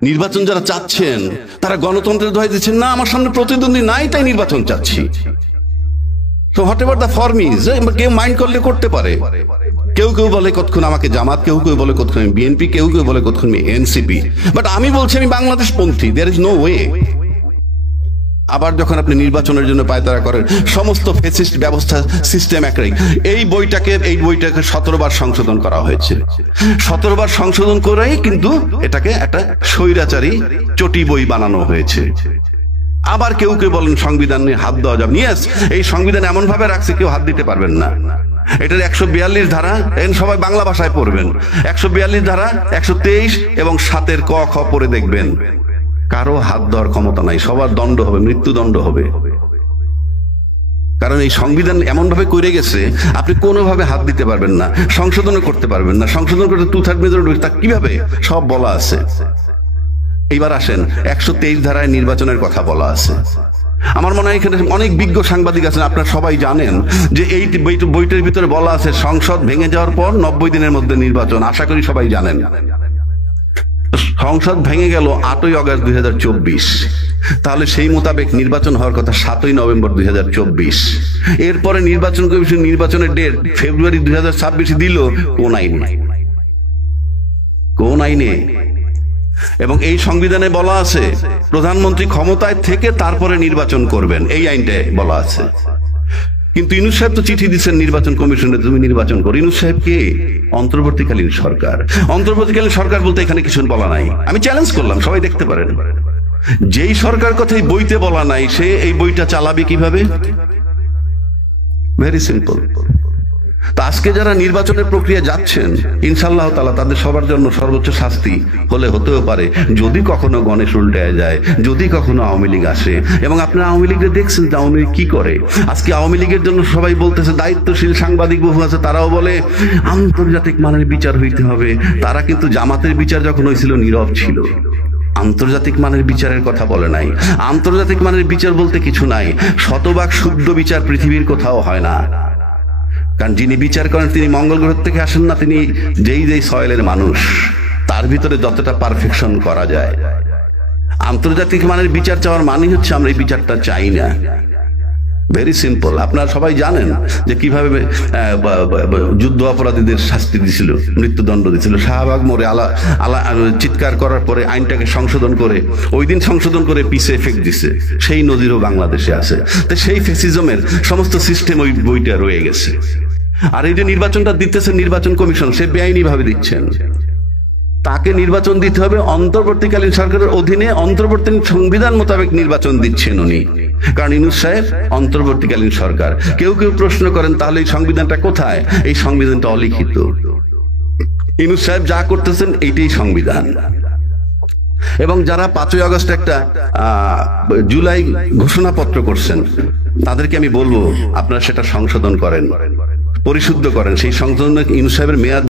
নির্বাচন যারা চাচ্ছেন তারা গণতন্ত্রের দোহাই দিচ্ছেন, না আমার সামনে প্রতিদ্বন্দ্বী নাই তাই নির্বাচন চাচ্ছি। তো what ever the form is, কেউ মাইন্ড করলে করতে পারে। কেউ কেউ বলে কতক্ষণ আমাকে জামাত, কেউ কেউ বলে কতক্ষণ আমি বিএনপি, কেউ কেউ বলে কতক্ষণ আমি এনসিপি, বাট আমি বলছি আমি বাংলাদেশ পন্থী। There is no way. আবার যখন আপনি নির্বাচনের জন্য পায়তারা করেন, সমস্ত ফেসিস্ট ব্যবস্থা সিস্টেম একই। এই বইটাকে 17 বার সংশোধন করা হয়েছে। 17 বার সংশোধন করেই কিন্তু এটাকে একটা স্বৈরাচারী চটি বই বানানো হয়েছে। আবার কেউ কেউ বলেন সংবিধান নিয়ে হাত দেওয়া যাবে। ইয়েস, এই সংবিধান এমন ভাবে রাখছে কেউ হাত দিতে পারবেন না। এটার 142 ধারা, সবাই বাংলা ভাষায় পড়বেন। 142 ধারা, 123 এবং 7 ক খ পড়ে দেখবেন কারো হাত দেওয়ার ক্ষমতা নাই, সবার দণ্ড হবে, মৃত্যুদণ্ড হবে। কারণ এই সংবিধান এমন ভাবে করে গেছে আপনি কোনোভাবে হাত দিতে পারবেন না, সংশোধনও করতে পারবেন না। সংশোধন করতে 2/3 মেজরিটি, তা কিভাবে সব বলা আছে। এইবার আসেন 123 ধারায় নির্বাচনের কথা বলা আছে। আমার মনে হয় এখানে অনেক বিজ্ঞ সাংবাদিক আছেন, আপনারা সবাই জানেন যে এই বইটার ভিতরে বলা আছে সংসদ ভেঙে যাওয়ার পর 90 দিনের মধ্যে নির্বাচন। আশা করি সবাই জানেন। সংসদ ভেঙে গেল 8ই আগস্ট 2024, তাহলে সেই মোতাবেক নির্বাচন হওয়ার কথা 7ই নভেম্বর 2024। এরপরে নির্বাচন কমিশন নির্বাচনের ডেট ফেব্রুয়ারি 2026 দিল। কোন আইনে? কোন আইনে? এবং এই সংবিধানে বলা আছে প্রধানমন্ত্রী ক্ষমতায় থেকে তারপরে নির্বাচন করবেন, এই আইনটায় বলা আছে। কিন্তু ইউনূস সাহেব তো চিঠি দিচ্ছেন নির্বাচন কমিশনে, তুমি নির্বাচন করো। ইউনূস সাহেব কে? অন্তর্বর্তীকালীন সরকার। অন্তর্বর্তীকালীন সরকার বলতে এখানে কিছু বলা নাই। আমি চ্যালেঞ্জ করলাম, সবাই দেখতে পারেন। যেই সরকার কথা এই বইতে বলা নাই, সে এই বইটা চালাবে কিভাবে? Very simple. তা আজকে যারা নির্বাচনের প্রক্রিয়া যাচ্ছেন, ইনশাআল্লাহ তাআলা তাদের সবার জন্য সর্বোচ্চ শাস্তি হতেও পারে যদি কখনো গণেশ উল্টে যায়, যদি কখনো আওয়ামী লীগ আসে। এবং আপনারা আওয়ামী লীগের দেখছেন যে আওয়ামী লীগ কি করে। আজকে আওয়ামী লীগের জন্য সবাই বলতেছে, দায়িত্বশীল সাংবাদিক বহু আছে, তারাও বলে আন্তর্জাতিক মানের বিচার হইতে হবে। তারা কিন্তু জামাতের বিচার যখন হয়েছিল নীরব ছিল, আন্তর্জাতিক মানের বিচারের কথা বলে নাই। আন্তর্জাতিক মানের বিচার বলতে কিছু নাই, শতভাগ শুদ্ধ বিচার পৃথিবীর কোথাও হয় না। কারণ যিনি বিচার করেন তিনি মঙ্গল গ্রহ থেকে আসেন না, তিনি যেই সয়েলের মানুষ, তার ভিতরে যতটা পারফেকশন করা যায়। আন্তর্জাতিক মানের বিচার চাওয়ার মানে হচ্ছে আমরা এই বিচারটা চাই না। Very simple. আপনারা সবাই জানেন যে কিভাবে যুদ্ধ অপরাধীদের শাস্তি দিছিল, মৃত্যুদণ্ড দিছিল। শাহবাগ মোড়ে চিৎকার করার পরে আইনটাকে সংশোধন করে, ওই দিন সংশোধন করে পিছে ফেক দিছে। সেই নজিরও বাংলাদেশে আছে। তো সেই ফ্যাসিজমের সমস্ত সিস্টেম ওই বইটা রয়ে গেছে। আর এই যে নির্বাচনটা দিতেছে নির্বাচন কমিশন, সে বেআইনি ভাবে দিচ্ছেন। তাকে নির্বাচন দিতে হবে অন্তর্বর্তীকালীন সরকারের অধীনে, অন্তর্বর্তী সংবিধান মোতাবেক নির্বাচন দিচ্ছেন উনি। কারণ ইউনূস সাহেব অন্তর্বর্তীকালীন সরকার। কেউ কেউ প্রশ্ন করেন তাহলে এই সংবিধানটা কোথায়? এই সংবিধানটা অলিখিত। ইউনূস সাহেব যা করতেছেন এইটাই সংবিধান। এবং যারা 5ই আগস্ট একটা জুলাই ঘোষণাপত্র করছেন, তাদেরকে আমি বলবো আপনারা সেটা সংশোধন করেন, পরিশুদ্ধ করেন। সেই সংশোধন ইউনূস সাহেবের মেয়াদ